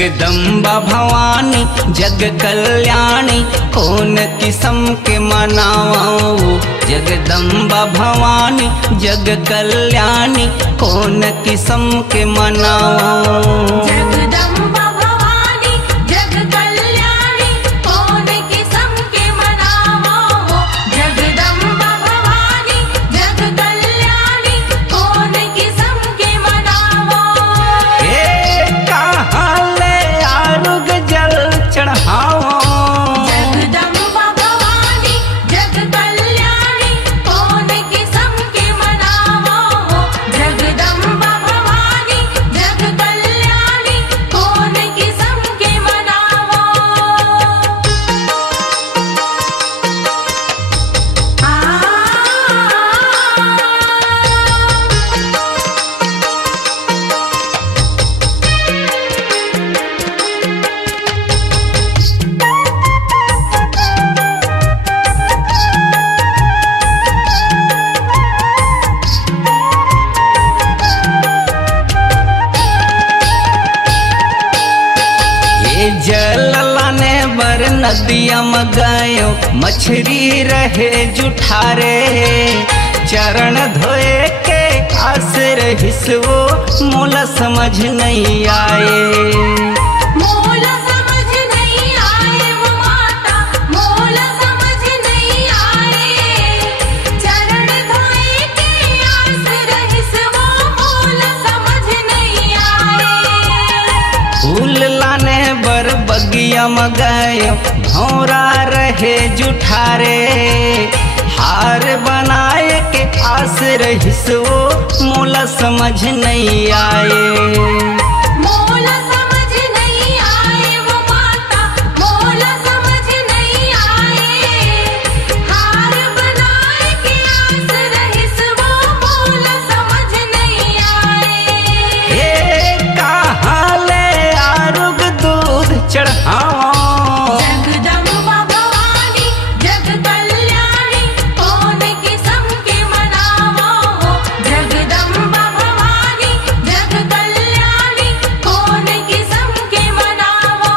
जगदम्बा भवानी जग कल्याणी कौन किस्म के मनाओ। जगदम्बा भवानी जग कल्याणी कौन किस्म के मनाओ। जगदम्बा भवानी जग कल्याणी कौन किस्म के मनाओ। जगदम्बा भवानी जग कल्याणी कौन किस्म के मनाओ। कहाँ ले आरुग जल चढ़ाओ। जगदम्बा भवानी जग कल्याणी कौन किस्म के मनाओ। जगदम्बा भवानी जग कल्याणी कौन किस्म के मनाओ। जल लाने बर नदिया में गयो मछरी रहे जुठारे। चरण धोए के आस रहिसवो मोला समझ नहीं आए। मोला समझ नहीं आए वो माता मोला समझ नहीं आए। चरण धोए के आस रहिस वो मोला समझ नहीं आए। फूल लाने बर बगिया में गयो भौरा रहे जुठारे। हार बनाए के आस रहिसवो मोला समझ नहीं आए। मोला समझ नहीं आए वो माता मोला समझ नहीं आए। हार बनाए के आस रहिस वो मोला समझ नहीं आए। कहाँ ले आरुग दूध चढ़ाओ। जगदम्बा भवानी जग कल्याणी कौन किस्म के मनाओ। जगदम्बा भवानी जग कल्याणी कौन किस्म के मनाओ।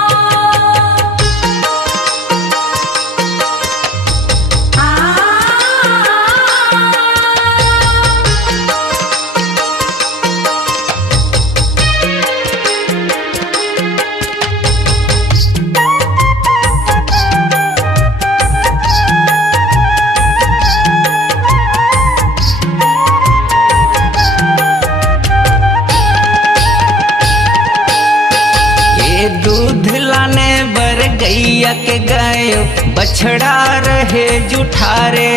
ये दूध लाने बर गैया के गयो बछड़ा रहे जुठारे।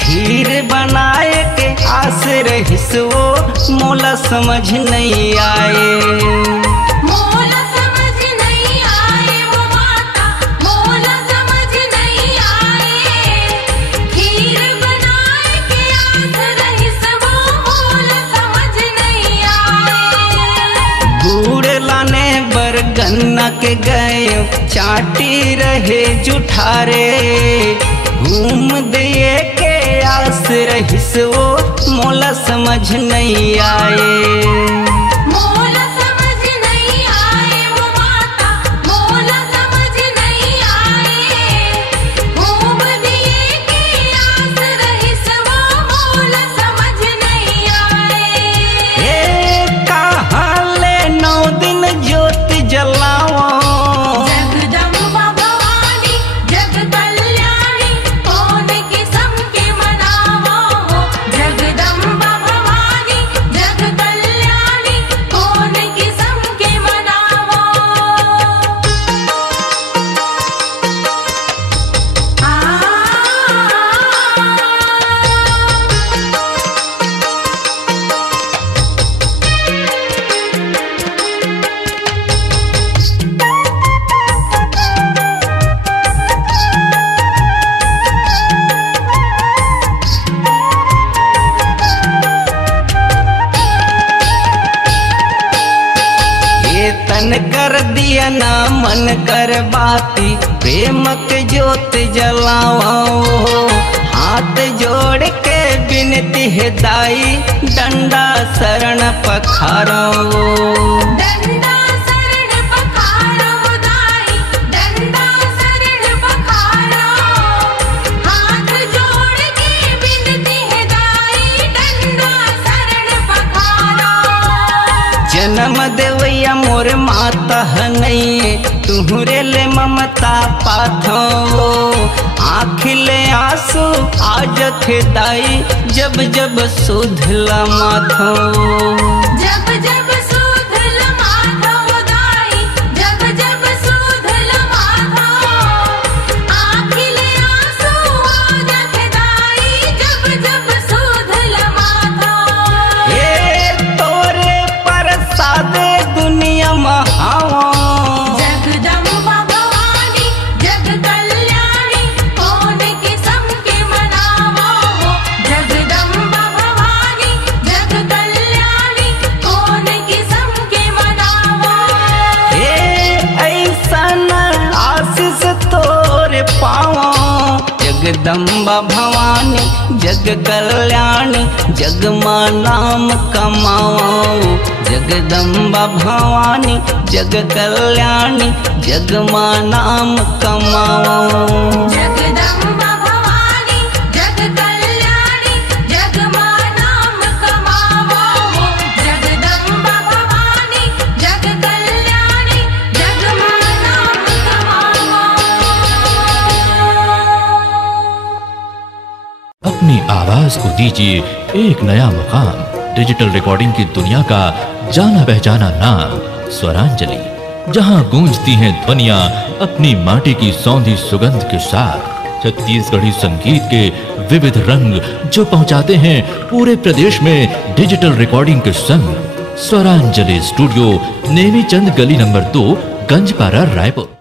खीर बनाए के आस रहिसवो मोला समझ नहीं आए। मोला समझ नहीं आए वो माता मोला समझ नहीं आए। खीर बनाए के आस रहिस वो मोला समझ नहीं आए। गुड़ लाने बर गन्ना के गयो चाटी रहे जुठारे। घूम दिए के आस रहिसवो मोला समझ नहीं आए। मोला समझ नहीं आए वो माता मोला समझ नहीं आए। घूम दिए के आस रहिस वो मोला समझ नहीं आए। कहाँ ले 9 दिन ज्योति जलाओ। जगदम्बा भवानी जग कल्याणी कौन किस्म के मनाओ। जगदम्बा भवानी जग कल्याणी कौन किस्म के मनाओ। ये तन कर दिया ना मन कर बाती प्रेम के ज्योत जलाओ। हाथ जोड़ के बिनती है दाई डंडा शरण पखारो। डंडा शरण जन्म देवैया मोर माता नहीं तुहरे ले ममता पाथो आँखिले आंसू आज खेदाई जब जब सुधला माथो जब जब सुधल माथो दाई जब जब सुधल माथो आँखिले आंसू आज खेदाई जब जब सुधल माथो ए तोरे प्रसाद दुनिया महावा जगदम्बा भवानी जग कल्याणी कौन किस्म के मनावा हो जगदम्बा भवानी जग कल्याणी कौन किस्म के मनावा ऐसन आशीष तोरे पावा जगदम्बा भवानी जग कल्याणी जग माँ नाम कमाओ जगदम्बा भवानी जग कल्याणी जग माँ नाम कमाओ जगदम्बा भवानी जग कल्याणी जग माँ नाम कमावा हो जगदम्बा भवानी जग कल्याणी जग माँ नाम कमावा अपनी आवाज को दीजिए एक नया मुकाम। डिजिटल रिकॉर्डिंग की दुनिया का जाना पहचाना नाम स्वरांजलि, जहां गूंजती हैं ध्वनियां अपनी माटी की सौंधी सुगंध के साथ। छत्तीसगढ़ी संगीत के विविध रंग जो पहुंचाते हैं पूरे प्रदेश में डिजिटल रिकॉर्डिंग के संग। स्वरांजलि स्टूडियो नेमीचंद गली नंबर 2 गंजपारा रायपुर।